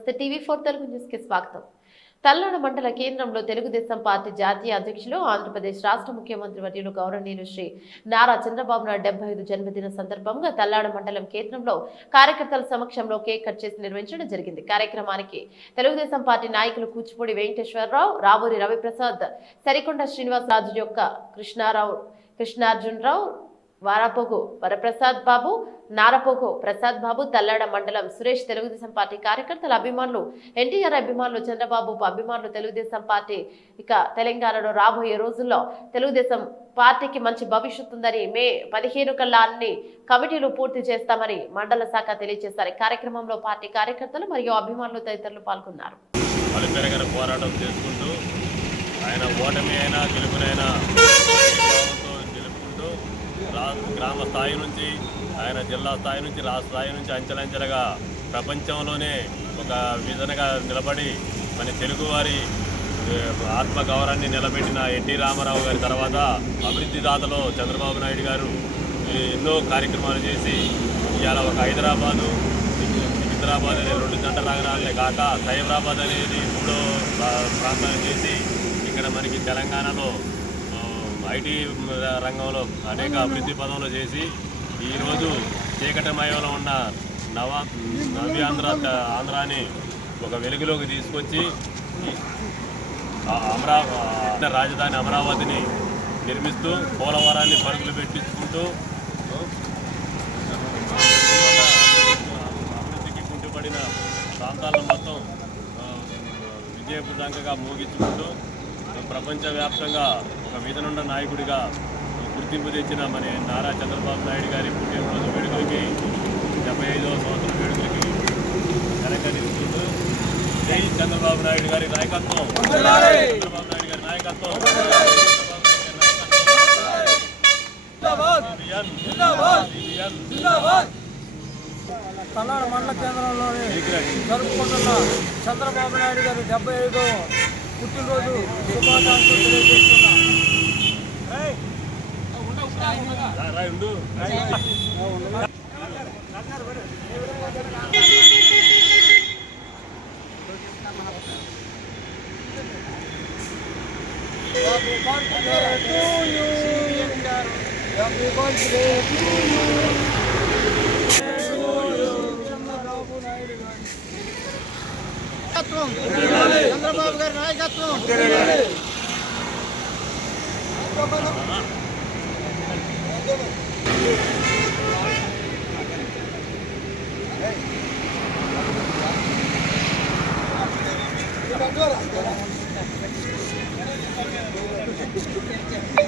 నమస్తే. TV four Telugu న్యూస్కి స్వాగతం. తల్లాడ మండల కేంద్రంలో తెలుగుదేశం పార్టీ జాతీయ అధ్యక్షులు ఆంధ్రప్రదేశ్ రాష్ట్ర ముఖ్యమంత్రి వర్యులు గౌరవనీయులు శ్రీ నారా చంద్రబాబు నాయుడు డెబ్బై ఐదు జన్మదిన సందర్భంగా తల్లాడ మండలం కేంద్రంలో కార్యకర్తల సమక్షంలో కేక్ కట్ చేసి నిర్వహించడం జరిగింది. కార్యక్రమానికి తెలుగుదేశం పార్టీ నాయకులు కూచిపూడి వెంకటేశ్వరరావు రావూరి రవిప్రసాద్ సరికొండ శ్రీనివాసరాజు యొక్క కృష్ణారావు కృష్ణార్జునరావు వారపోగు వరప్రసాద్ బాబు నారపోగు ప్రసాద్ బాబు తల్లాడ మండలం సురేష్ తెలుగుదేశం పార్టీ కార్యకర్తల అభిమానులు ఎన్టీఆర్ అభిమానులు చంద్రబాబు అభిమానులు తెలుగుదేశం పార్టీ ఇక తెలంగాణలో రాబోయే రోజుల్లో తెలుగుదేశం పార్టీకి మంచి భవిష్యత్తు ఉందని మే పదిహేను కల్లా అన్ని కమిటీలు పూర్తి చేస్తామని మండల శాఖ తెలియజేశారు. కార్యక్రమంలో పార్టీ కార్యకర్తలు మరియు అభిమానులు తదితరులు పాల్గొన్నారు. పోరాటం చేసుకుంటూ ఆయన ఓటమి అయినా గెలుపునైనా నిలుపుకుంటూ గ్రామ స్థాయి నుంచి ఆయన జిల్లా స్థాయి నుంచి రాష్ట్ర స్థాయి నుంచి అంచెలంచెలుగా ప్రపంచంలోనే ఒక విధనగా నిలబడి మన తెలుగువారి ఆత్మగౌరవాన్ని నిలబెట్టిన ఎన్టీ రామారావు గారి తర్వాత అభివృద్ధి దాతలో చంద్రబాబు నాయుడు గారు ఎన్నో కార్యక్రమాలు చేసి ఇవాళ ఒక హైదరాబాదు సికింద్రాబాద్ అనే రెండు జంట నగరాలనే కాక సైబరాబాద్ అనేది మూడో ప్రాంతాన్ని చేసి ఇక్కడ మనకి తెలంగాణలో ఐటీ రంగంలో అనేక అభివృద్ధి పదవులు చేసి ఈరోజు చీకటమయంలో ఉన్న నవ నవ్యాంధ్ర ఆంధ్రాని ఒక వెలుగులోకి తీసుకొచ్చి ఈ అమరా రాజధాని అమరావతిని నిర్మిస్తూ పోలవరాన్ని పరుగులు పెట్టించుకుంటూ అభివృద్ధికి కుంటుపడిన ప్రాంతాలను మొత్తం ఆ, ముగించుకుంటూ మోగించుకుంటూ ప్రపంచవ్యాప్తంగా ఒక విధనుండ నాయకుడిగా గుర్తింపు తెచ్చిన మన నారా చంద్రబాబు నాయుడు గారి పుట్టినరోజు వేడుకలకి డెబ్బై ఐదవ సంవత్సరం వేడుకలకి తెలంగాణిస్తుంటూ జై చంద్రబాబు నాయుడు గారి నాయకత్వం. చంద్రబాబు నాయుడు గారి నాయకత్వం. తల్లాడ మండల కేంద్రంలోని. జరుపుకుంటున్న చంద్రబాబు నాయుడు గారి డెబ్బై ఐదో పుట్టినరోజు శుభాకాంక్షలు తెలియజేస్తున్నా రా, రా, ఉండు. Happy birthday to you. Happy birthday to you. Chandrababu Naidu గారి నాయకత్వం చంద్రబాబు గారి నాయకత్వం Hey!